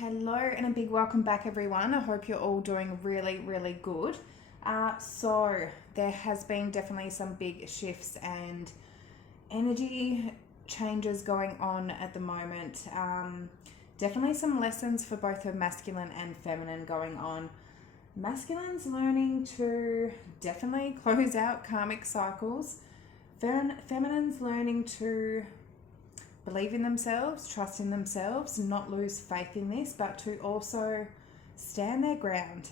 Hello and a big welcome back, everyone. I hope you're all doing really, really good. So there has been definitely some big shifts and energy changes going on at the moment. Definitely some lessons for both the masculine and feminine going on. Masculine's learning to definitely close out karmic cycles. Feminine's learning to believe in themselves, trust in themselves, not lose faith in this, but to also stand their ground,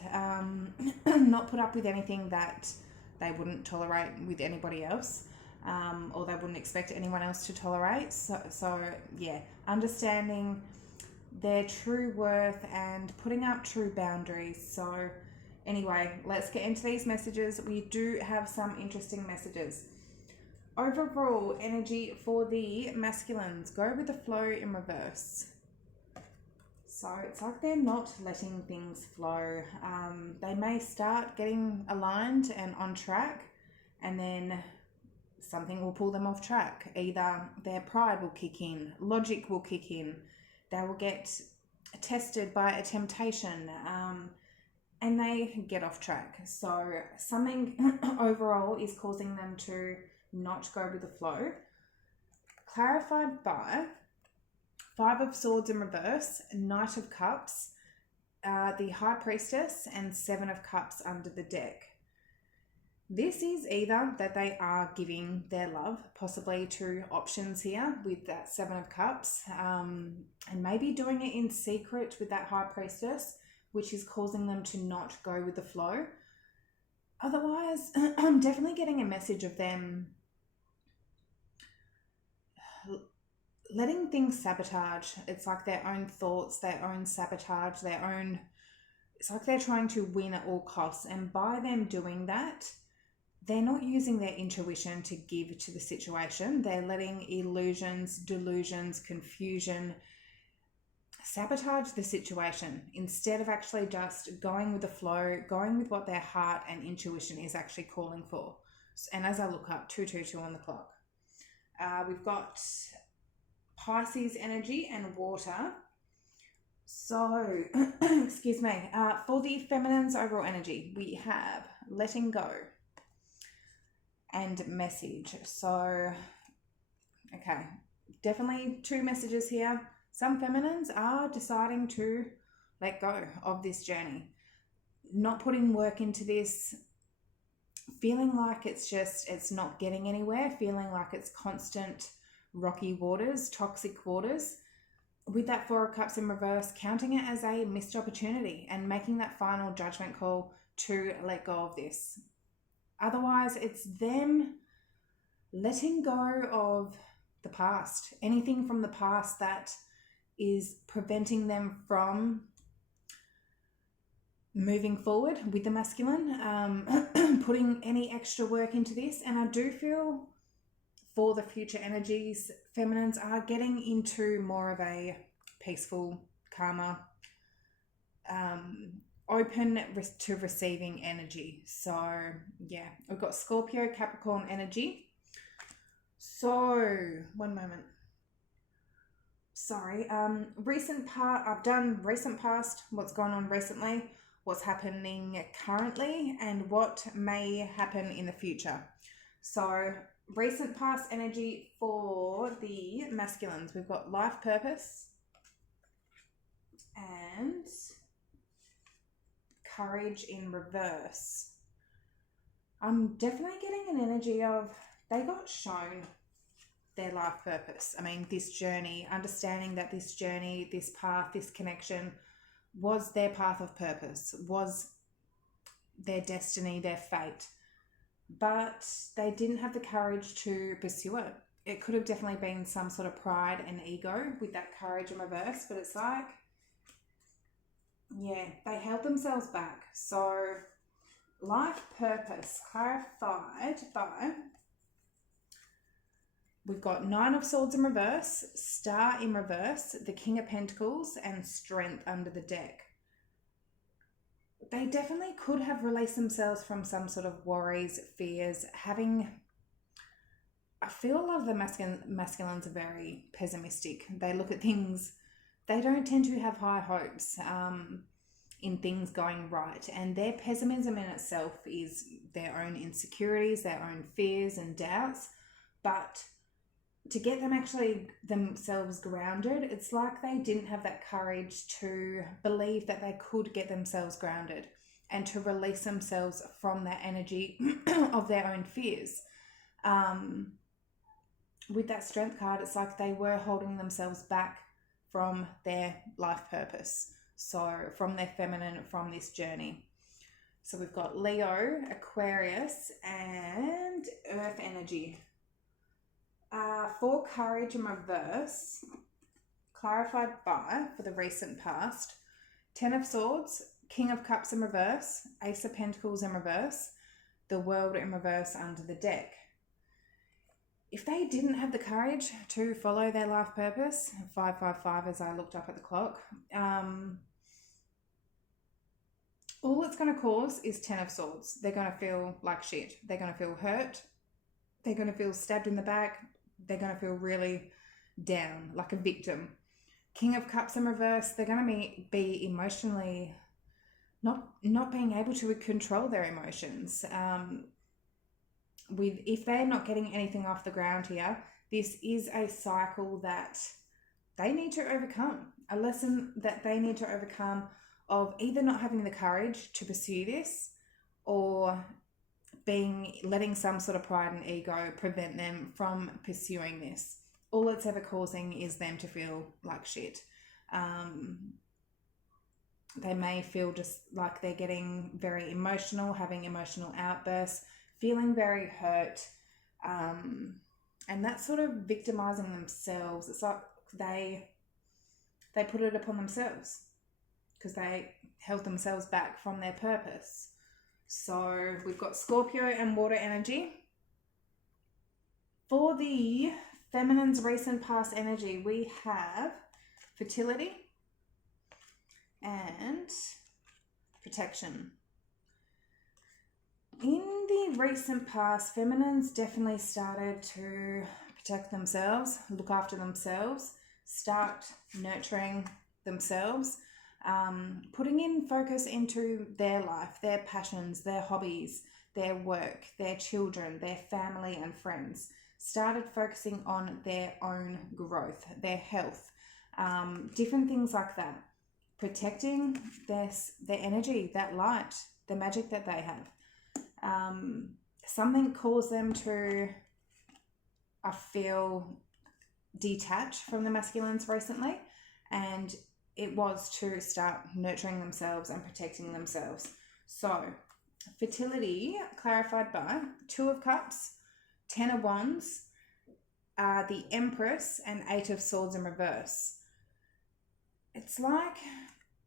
not put up with anything that they wouldn't tolerate with anybody else, or they wouldn't expect anyone else to tolerate. So yeah, understanding their true worth and putting up true boundaries. So anyway, let's get into these messages. We do have some interesting messages. Overall energy for the masculines, go with the flow in reverse. So it's like they're not letting things flow. They may start getting aligned and on track, and then something will pull them off track. Either their pride will kick in, logic will kick in, they will get tested by a temptation, and they get off track. So something overall is causing them to not go with the flow. Clarified by Five of Swords in reverse, Knight of Cups, the High Priestess, and Seven of Cups under the deck. This is either that they are giving their love, possibly two options here with that Seven of Cups, and maybe doing it in secret with that High Priestess, which is causing them to not go with the flow. Otherwise, I'm definitely getting a message of them letting things sabotage. It's like their own thoughts, their own sabotage, it's like they're trying to win at all costs. And by them doing that, they're not using their intuition to give to the situation. They're letting illusions, delusions, confusion sabotage the situation instead of actually just going with the flow, going with what their heart and intuition is actually calling for. And as I look up, 222 on the clock. We've got Pisces energy and water. So, excuse me, for the feminine's overall energy, we have letting go and message. So, okay, definitely two messages here. Some feminines are deciding to let go of this journey, not putting work into this, feeling like it's not getting anywhere, feeling like it's constant rocky waters, toxic waters. With that Four of Cups in reverse, counting it as a missed opportunity and making that final judgment call to let go of this. Otherwise, it's them letting go of the past, anything from the past that is preventing them from moving forward with the masculine, putting any extra work into this. And I do feel for the future energies, feminines are getting into more of a peaceful, calmer, open to receiving energy. So yeah, we've got Scorpio, Capricorn energy. So one moment. Sorry. I've done recent past, what's gone on recently, what's happening currently, and what may happen in the future. So recent past energy for the masculines, we've got life purpose and courage in reverse. I'm definitely getting an energy of they got shown their life purpose. I mean, this journey, understanding that this journey, this path, this connection was their path of purpose, was their destiny, their fate. But they didn't have the courage to pursue it. It could have definitely been some sort of pride and ego with that courage in reverse, but it's like, yeah, they held themselves back. So life purpose clarified by, we've got Nine of Swords in reverse, Star in reverse, the King of Pentacles, and Strength under the deck. They definitely could have released themselves from some sort of worries, fears, I feel a lot of the masculines are very pessimistic. They look at things they don't tend to have high hopes in things going right. And their pessimism in itself is their own insecurities, their own fears and doubts. But to get them actually themselves grounded, it's like they didn't have that courage to believe that they could get themselves grounded and to release themselves from that energy of their own fears. With that strength card, it's like they were holding themselves back from their life purpose. So from their feminine, from this journey. So we've got Leo, Aquarius, and Earth energy. For courage in reverse, clarified by, for the recent past, Ten of Swords, King of Cups in reverse, Ace of Pentacles in reverse, the World in reverse under the deck. If they didn't have the courage to follow their life purpose, 555 as I looked up at the clock, all it's going to cause is Ten of Swords. They're going to feel like shit. They're going to feel hurt. They're going to feel stabbed in the back. They're going to feel really down, like a victim. King of Cups in reverse, they're going to be emotionally not being able to control their emotions. If they're not getting anything off the ground here, this is a cycle that they need to overcome, a lesson that they need to overcome of either not having the courage to pursue this or letting some sort of pride and ego prevent them from pursuing this. All it's ever causing is them to feel like shit. They may feel just like they're getting very emotional, having emotional outbursts, feeling very hurt, and that's sort of victimizing themselves. It's like they put it upon themselves because they held themselves back from their purpose. So we've got Scorpio and water energy. For the feminine's recent past energy, we have fertility and protection. In the recent past, feminines definitely started to protect themselves, look after themselves, start nurturing themselves, putting in focus into their life, their passions, their hobbies, their work, their children, their family and friends, started focusing on their own growth, their health, different things like that, protecting their energy, that light, the magic that they have. Something caused them to, I feel, detach from the masculines recently, and it was to start nurturing themselves and protecting themselves. So fertility clarified by Two of Cups, Ten of Wands, the Empress, and Eight of Swords in reverse. It's like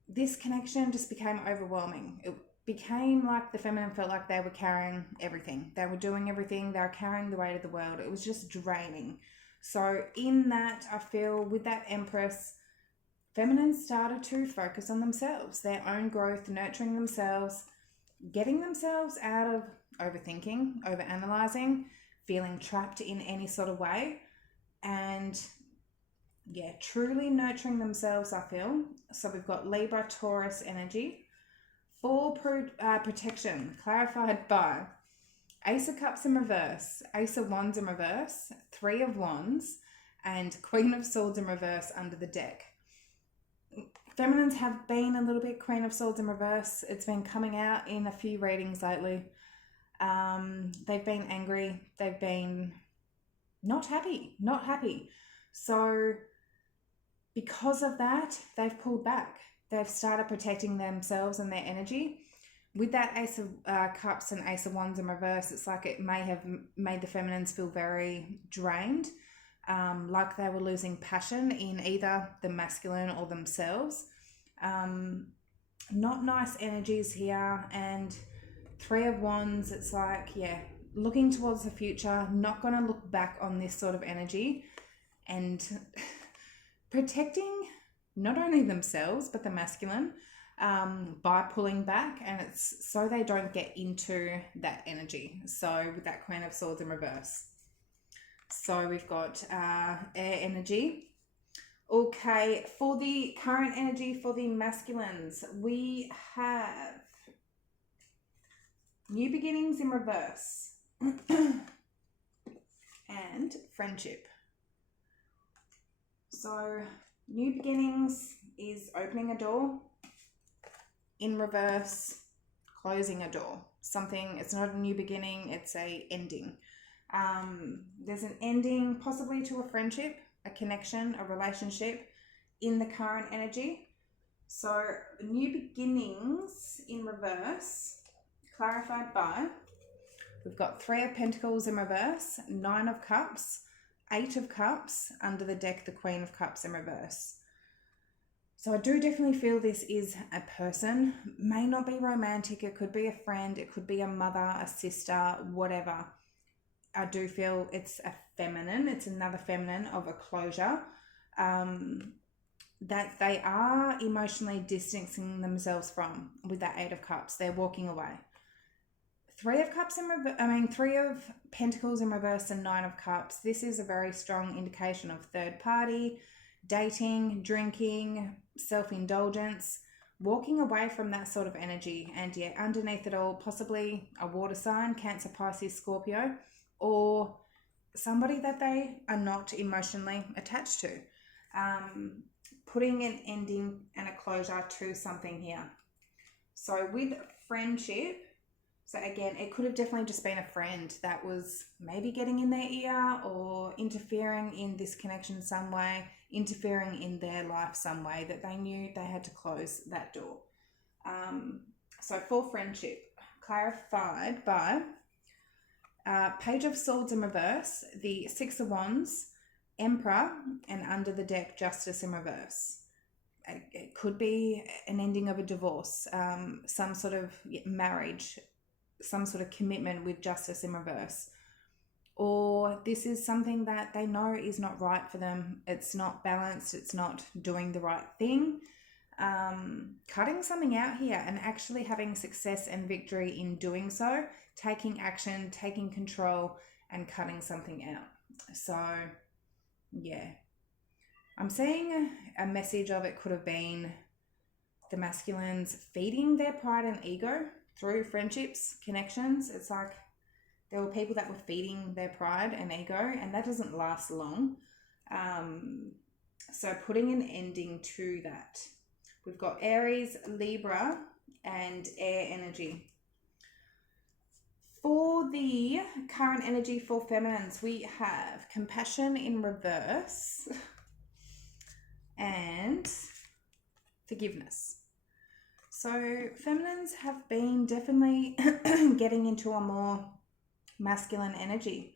this connection just became overwhelming. It became like the feminine felt like they were carrying everything. They were doing everything. They were carrying the weight of the world. It was just draining. So in that, I feel with that Empress, feminine started to focus on themselves, their own growth, nurturing themselves, getting themselves out of overthinking, overanalyzing, feeling trapped in any sort of way, and truly nurturing themselves, I feel. So we've got Libra, Taurus energy. For protection, clarified by Ace of Cups in reverse, Ace of Wands in reverse, Three of Wands, and Queen of Swords in reverse under the deck. Feminines have been a little bit Queen of Swords in reverse. It's been coming out in a few readings lately. They've been angry. They've been not happy. So because of that, they've pulled back. They've started protecting themselves and their energy. With that Ace of Cups and Ace of Wands in reverse, it's like it may have made the feminines feel very drained, like they were losing passion in either the masculine or themselves. Not nice energies here. And Three of Wands, it's like, looking towards the future, not going to look back on this sort of energy, and protecting not only themselves but the masculine by pulling back, and it's so they don't get into that energy. So with that Queen of Swords in reverse. So we've got air energy. Okay, for the current energy for the masculines, we have new beginnings in reverse and friendship. So, new beginnings is opening a door, in reverse, closing a door. Something, it's not a new beginning, it's a ending. There's an ending possibly to a friendship, a connection, a relationship in the current energy. So, new beginnings in reverse, clarified by, we've got 3 of Pentacles in reverse, 9 of Cups, 8 of Cups, under the deck, the Queen of Cups in reverse. So I do definitely feel this is a person, may not be romantic, it could be a friend, it could be a mother, a sister, whatever. I do feel it's a feminine, it's another feminine of a closure, that they are emotionally distancing themselves from with that 8 of Cups. They're walking away. 3 of Cups in reverse, 3 of Pentacles in reverse and 9 of Cups. This is a very strong indication of third party, dating, drinking, self-indulgence, walking away from that sort of energy. And yeah, underneath it all, possibly a water sign, Cancer, Pisces, Scorpio, or somebody that they are not emotionally attached to. Putting an ending and a closure to something here. So with friendship, so again, it could have definitely just been a friend that was maybe getting in their ear or interfering in this connection some way, interfering in their life some way that they knew they had to close that door. So for friendship, clarified by Page of Swords in reverse, the 6 of Wands, Emperor, and under the deck, Justice in reverse. It could be an ending of a divorce, some sort of marriage, some sort of commitment with Justice in reverse. Or this is something that they know is not right for them. It's not balanced. It's not doing the right thing. Cutting something out here and actually having success and victory in doing so, taking action, taking control, and cutting something out. So, yeah. I'm seeing a message of it could have been the masculines feeding their pride and ego through friendships, connections. It's like there were people that were feeding their pride and ego, and that doesn't last long. So putting an ending to that. We've got Aries, Libra, and air energy. For the current energy for feminines, we have compassion in reverse and forgiveness. So feminines have been definitely getting into a more masculine energy,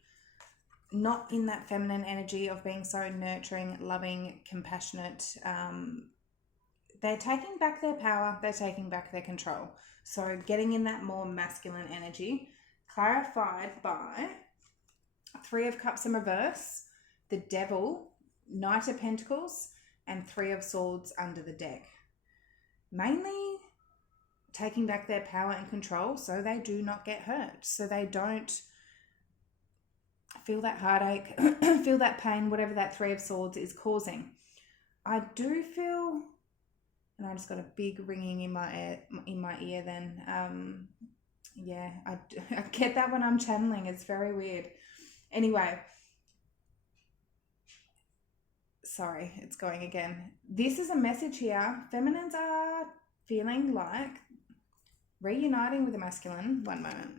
not in that feminine energy of being so nurturing, loving, compassionate. They're taking back their power, they're taking back their control. So getting in that more masculine energy, clarified by 3 of Cups in reverse, the Devil, Knight of Pentacles, and 3 of Swords under the deck. Mainly taking back their power and control so they do not get hurt, so they don't feel that heartache, feel that pain, whatever that 3 of Swords is causing. I do feel, and I just got a big ringing in my ear then. Yeah, I get that when I'm channeling. It's very weird. Anyway, sorry, it's going again. This is a message here. Feminines are feeling like reuniting with the masculine. One moment.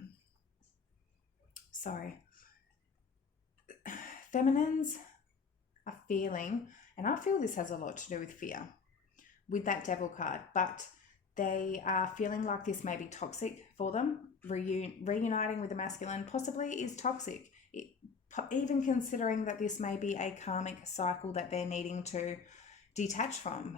Sorry. Feminines are feeling, and I feel this has a lot to do with fear, with that Devil card, but they are feeling like this may be toxic for them. Reuniting with the masculine possibly is toxic, even considering that this may be a karmic cycle that they're needing to detach from.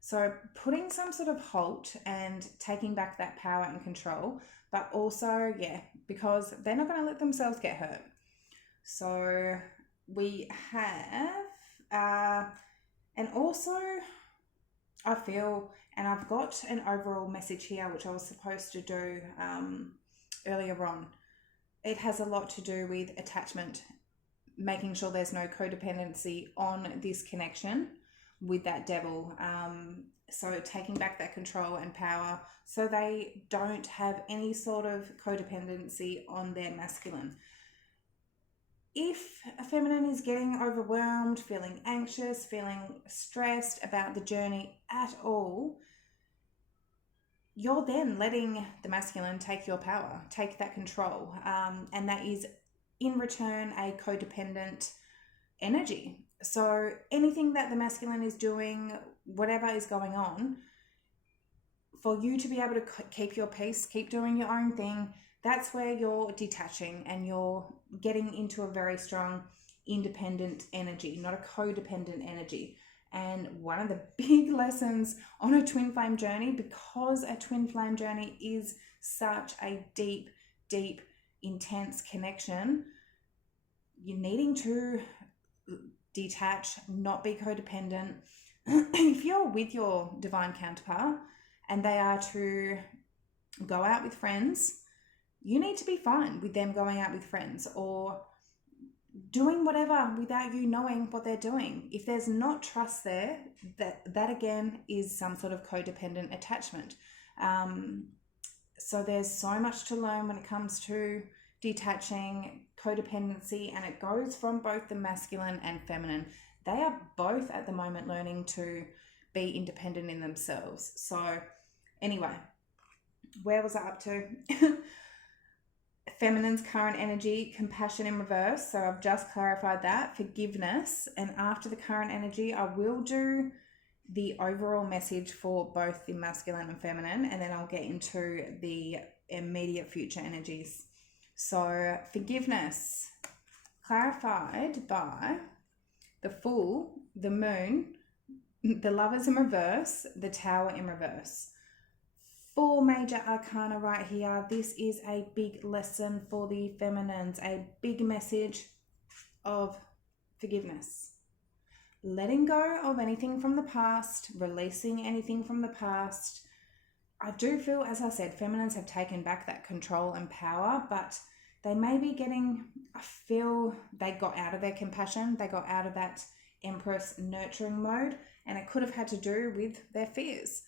So putting some sort of halt and taking back that power and control, but also, yeah, because they're not going to let themselves get hurt. So we have, and also I feel, and I've got an overall message here, which I was supposed to do earlier on. It has a lot to do with attachment, making sure there's no codependency on this connection with that devil. So taking back that control and power so they don't have any sort of codependency on their masculine. If a feminine is getting overwhelmed, feeling anxious, feeling stressed about the journey at all, you're then letting the masculine take your power, take that control. And that is in return a codependent energy. So anything that the masculine is doing, whatever is going on, for you to be able to keep your peace, keep doing your own thing, that's where you're detaching and you're getting into a very strong independent energy, not a codependent energy. And one of the big lessons on a twin flame journey, because a twin flame journey is such a deep, deep, intense connection, you're needing to detach, not be codependent. If you're with your divine counterpart and they are to go out with friends, you need to be fine with them going out with friends or doing whatever without you knowing what they're doing. If there's not trust there, that again is some sort of codependent attachment. So there's so much to learn when it comes to detaching, codependency, and it goes from both the masculine and feminine. They are both at the moment learning to be independent in themselves. So anyway, where was I up to? Feminine's current energy, compassion in reverse. So I've just clarified that. Forgiveness. And after the current energy, I will do the overall message for both the masculine and feminine, and then I'll get into the immediate future energies. So forgiveness, clarified by the Fool, the Moon, the Lovers in reverse, the Tower in reverse. 4 major arcana right here. This is a big lesson for the feminines, a big message of forgiveness. Letting go of anything from the past, releasing anything from the past. I do feel, as I said, feminines have taken back that control and power, but they may be I feel they got out of their compassion, they got out of that Empress nurturing mode, and it could have had to do with their fears.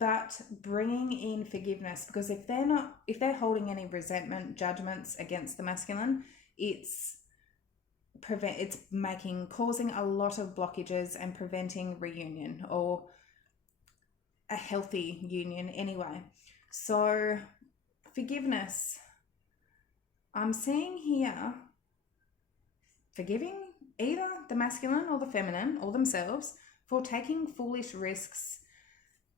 But bringing in forgiveness, because if they're holding any resentment, judgments against the masculine, it's causing a lot of blockages and preventing reunion or a healthy union anyway. So forgiveness, I'm seeing here forgiving either the masculine or the feminine or themselves for taking foolish risks,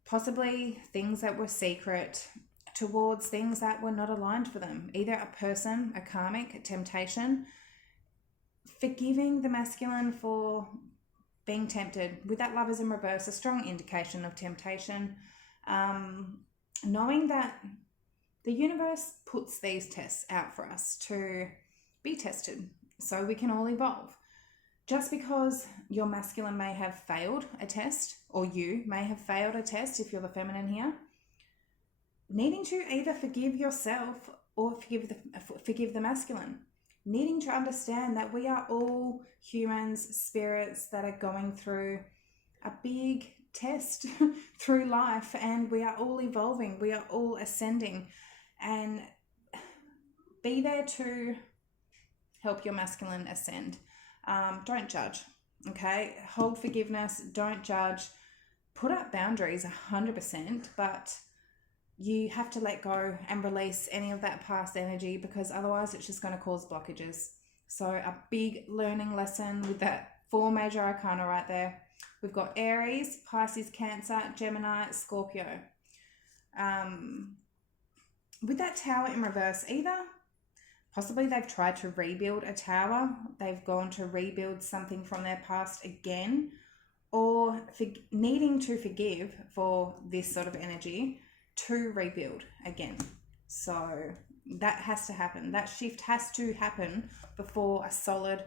possibly things that were secret, towards things that were not aligned for them, either a person, a karmic, a temptation. Forgiving the masculine for being tempted with that Lovers in reverse, a strong indication of temptation. Knowing that the universe puts these tests out for us to be tested so we can all evolve. Just because your masculine may have failed a test, or you may have failed a test if you're the feminine here, needing to either forgive yourself or forgive the masculine. Needing to understand that we are all humans, spirits that are going through a big test through life, and we are all evolving, we are all ascending, and be there to help your masculine ascend. Don't judge, okay? Hold forgiveness, don't judge, put up boundaries 100%, but you have to let go and release any of that past energy, because otherwise it's just going to cause blockages. So a big learning lesson with that 4 major arcana right there. We've got Aries, Pisces, Cancer, Gemini, Scorpio. With that Tower in reverse, either possibly they've tried to rebuild a tower, they've gone to rebuild something from their past again, or needing to forgive for this sort of energy to rebuild again. So that has to happen. That shift has to happen before a solid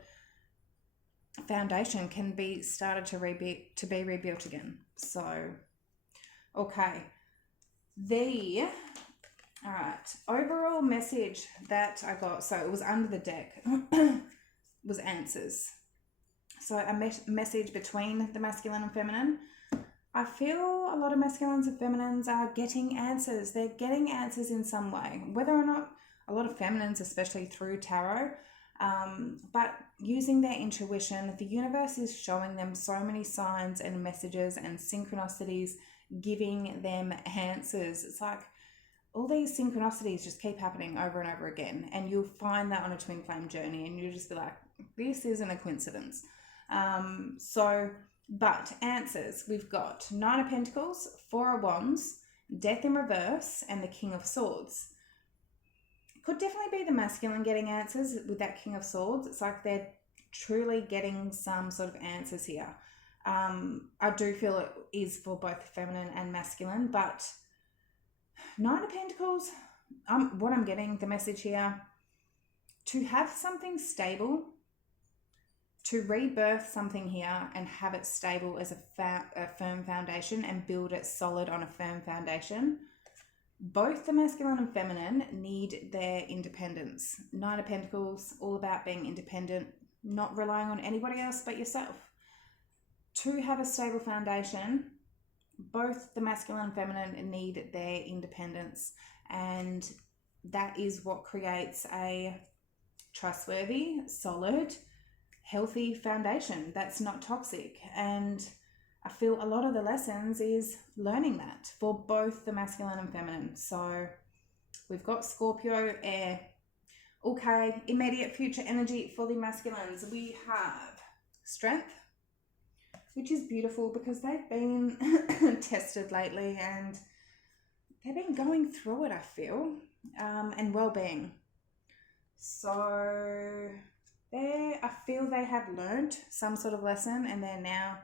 foundation can be started to be rebuilt again. So, okay. The All right. Overall message that I got, so it was under the deck, was answers. So a message between the masculine and feminine. I feel a lot of masculines and feminines are getting answers. They're getting answers in some way, whether or not a lot of feminines, especially through tarot, but using their intuition. The universe is showing them so many signs and messages and synchronicities, giving them answers. It's like all these synchronicities just keep happening over and over again, and you'll find that on a twin flame journey, and you'll just be like, this isn't a coincidence. But answers, we've got Nine of Pentacles, Four of Wands, Death in reverse, and the King of Swords. Could definitely be the masculine getting answers with that King of Swords. It's like they're truly getting some sort of answers here. I do feel it is for both feminine and masculine, but Nine of Pentacles, what I'm getting, the message here, to have something stable, to rebirth something here and have it stable as a firm foundation and build it solid on a firm foundation. Both the masculine and feminine need their independence. Nine of Pentacles, all about being independent, not relying on anybody else but yourself. To have a stable foundation, both the masculine and feminine need their independence, and that is what creates a trustworthy, solid, healthy foundation that's not toxic. And I feel a lot of the lessons is learning that for both the masculine and feminine. So we've got Scorpio, air. Okay, immediate future energy for the masculines. We have strength, which is beautiful because they've been tested lately and they've been going through it, I feel, and well-being. So I feel they have learned some sort of lesson, and they're now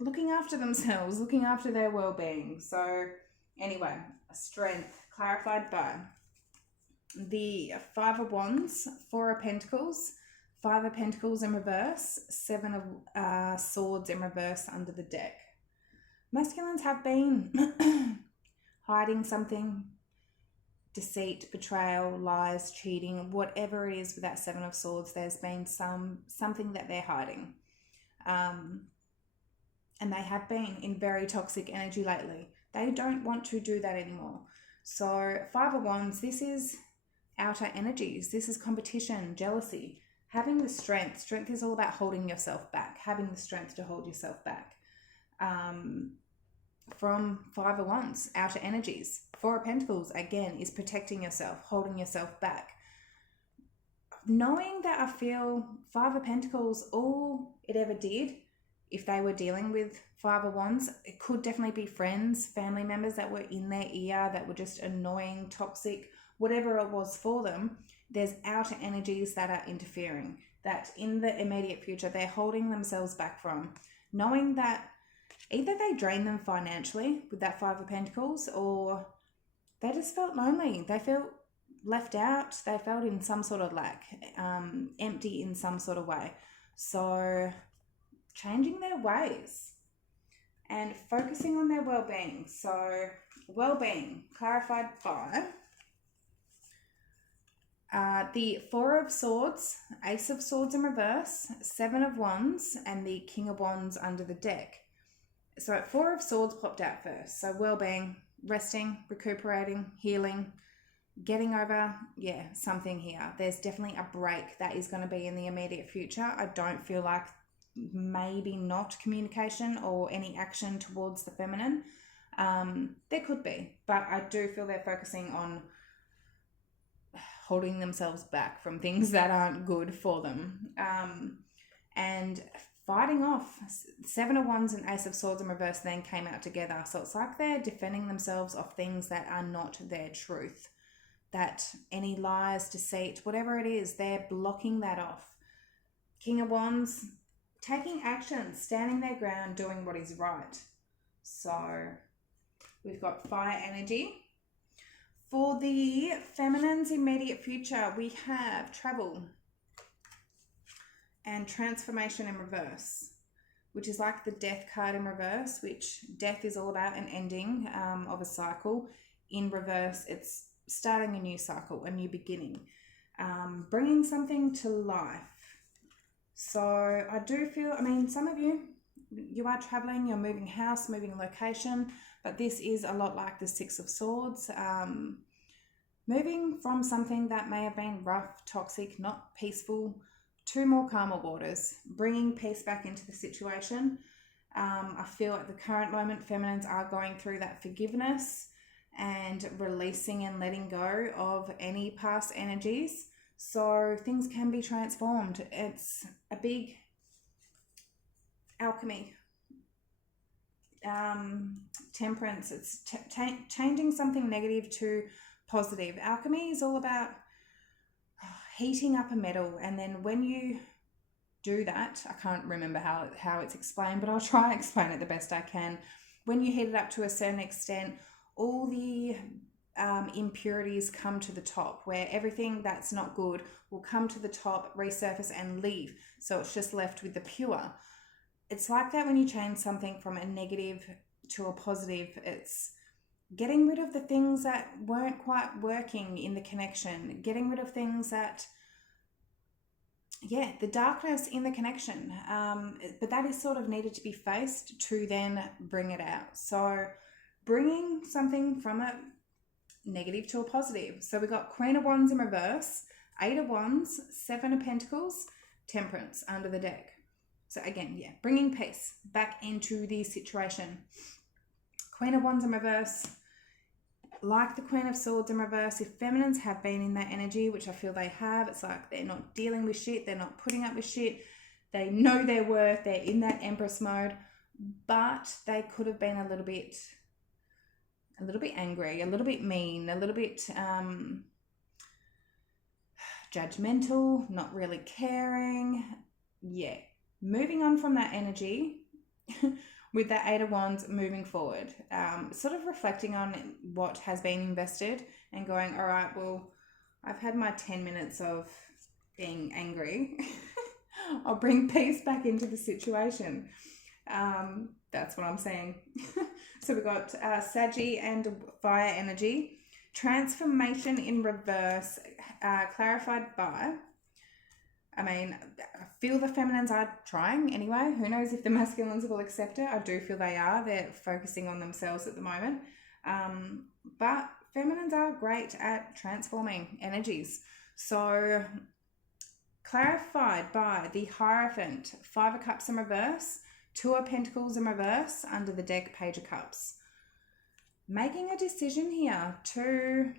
looking after themselves, looking after their well-being. So anyway, strength clarified by the Five of Wands, Four of Pentacles, Five of Pentacles in reverse, Seven of Swords in reverse under the deck. Masculines have been hiding something, deceit, betrayal, lies, cheating, whatever it is with that Seven of Swords, there's been something that they're hiding. And they have been in very toxic energy lately. They don't want to do that anymore. So Five of Wands, this is outer energies. This is competition, jealousy. Having the strength is all about holding yourself back, having the strength to hold yourself back. From Five of Wands, outer energies. Four of Pentacles, again, is protecting yourself, holding yourself back. Knowing that I feel Five of Pentacles, all it ever did, if they were dealing with Five of Wands, it could definitely be friends, family members that were in their ear, that were just annoying, toxic, whatever it was for them. There's outer energies that are interfering, that in the immediate future, they're holding themselves back from. Knowing that either they drain them financially with that Five of Pentacles, or they just felt lonely. They felt left out. They felt in some sort of lack, empty in some sort of way. So changing their ways and focusing on their well-being. So well-being clarified by the Four of Swords, Ace of Swords in reverse, Seven of Wands, and the King of Wands under the deck. So Four of Swords popped out first. So well-being, resting, recuperating, healing, getting over, something here. There's definitely a break that is going to be in the immediate future. I don't feel like maybe not communication or any action towards the feminine. There could be, but I do feel they're focusing on holding themselves back from things that aren't good for them. And fighting off. Seven of Wands and Ace of Swords in reverse then came out together. So it's like they're defending themselves of things that are not their truth. That any lies, deceit, whatever it is, they're blocking that off. King of Wands, taking action, standing their ground, doing what is right. So we've got fire energy. For the feminine's immediate future, we have travel and transformation in reverse, which is like the death card in reverse, which death is all about an ending of a cycle. in reverse, it's starting a new cycle, a new beginning, bringing something to life. So I do feel, I mean, some of you are traveling, you're moving house, moving location, but this is a lot like the Six of Swords. Moving from something that may have been rough, toxic, not peaceful, to more calmer waters, bringing peace back into the situation. I feel at the current moment, feminines are going through that forgiveness and releasing and letting go of any past energies. So things can be transformed. It's a big alchemy. Temperance, it's changing something negative to positive. Alchemy is all about heating up a metal, and then when you do that, I can't remember how it's explained, but I'll try and explain it the best I can. When you heat it up to a certain extent, all the impurities come to the top, where everything that's not good will come to the top, resurface and leave. So it's just left with the pure. It's like that when you change something from a negative to a positive. It's getting rid of the things that weren't quite working in the connection, getting rid of things that, the darkness in the connection. But that is sort of needed to be faced to then bring it out. So bringing something from a negative to a positive. So we got Queen of Wands in reverse, 8 of Wands, 7 of Pentacles, Temperance under the deck. So again, bringing peace back into the situation. Queen of Wands in reverse, like the Queen of Swords in reverse, if feminines have been in that energy, which I feel they have, it's like they're not dealing with shit, they're not putting up with shit, they know their worth, they're in that Empress mode, but they could have been a little bit angry, a little bit mean, a little bit judgmental, not really caring. Moving on from that energy with that 8 of Wands, moving forward, sort of reflecting on what has been invested and going, all right, well, I've had my 10 minutes of being angry. I'll bring peace back into the situation. That's what I'm saying. So we've got Saggy and fire energy. Transformation in reverse, clarified by, I feel the feminines are trying anyway. Who knows if the masculines will accept it? I do feel they are. They're focusing on themselves at the moment. But feminines are great at transforming energies. So clarified by the Hierophant, 5 of Cups in reverse, 2 of Pentacles in reverse, under the deck, Page of Cups. Making a decision here to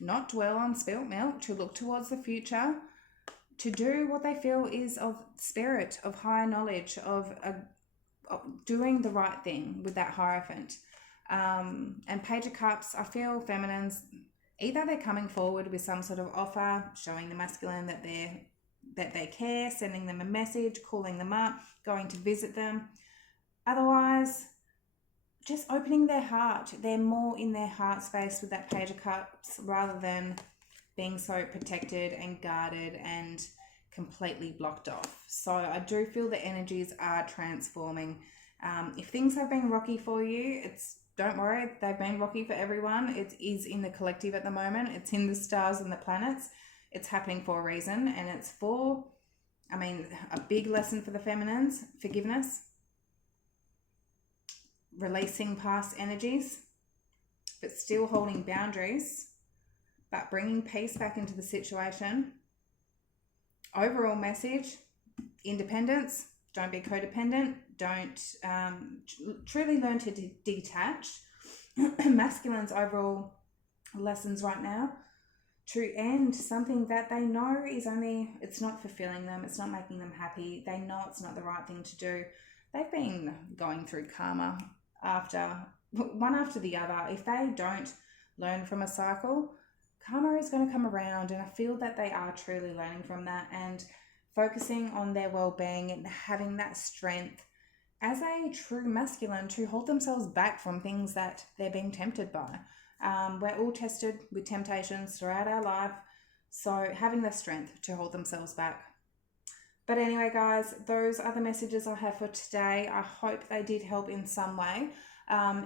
not dwell on spilt milk, to look towards the future, to do what they feel is of spirit, of higher knowledge, of doing the right thing with that Hierophant. And Page of Cups, I feel feminines, either they're coming forward with some sort of offer, showing the masculine that they care, sending them a message, calling them up, going to visit them. Otherwise, just opening their heart. They're more in their heart space with that Page of Cups rather than being so protected and guarded and completely blocked off. So I do feel the energies are transforming. If things have been rocky for you, don't worry, they've been rocky for everyone. It is in the collective at the moment. It's in the stars and the planets. It's happening for a reason, and it's for, a big lesson for the feminines: forgiveness, releasing past energies, but still holding boundaries, but bringing peace back into the situation. Overall message: independence, don't be codependent, don't truly learn to detach. Masculines' overall lessons right now: to end something that they know it's not fulfilling them, it's not making them happy, they know it's not the right thing to do. They've been going through karma one after the other. If they don't learn from a cycle, karma is going to come around, and I feel that they are truly learning from that and focusing on their well-being and having that strength as a true masculine to hold themselves back from things that they're being tempted by. We're all tested with temptations throughout our life, so having the strength to hold themselves back. But anyway, guys, those are the messages I have for today. I hope they did help in some way.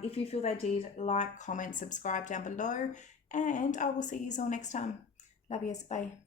If you feel they did, like, comment, subscribe down below, and I will see you all next time. Love yous. Bye.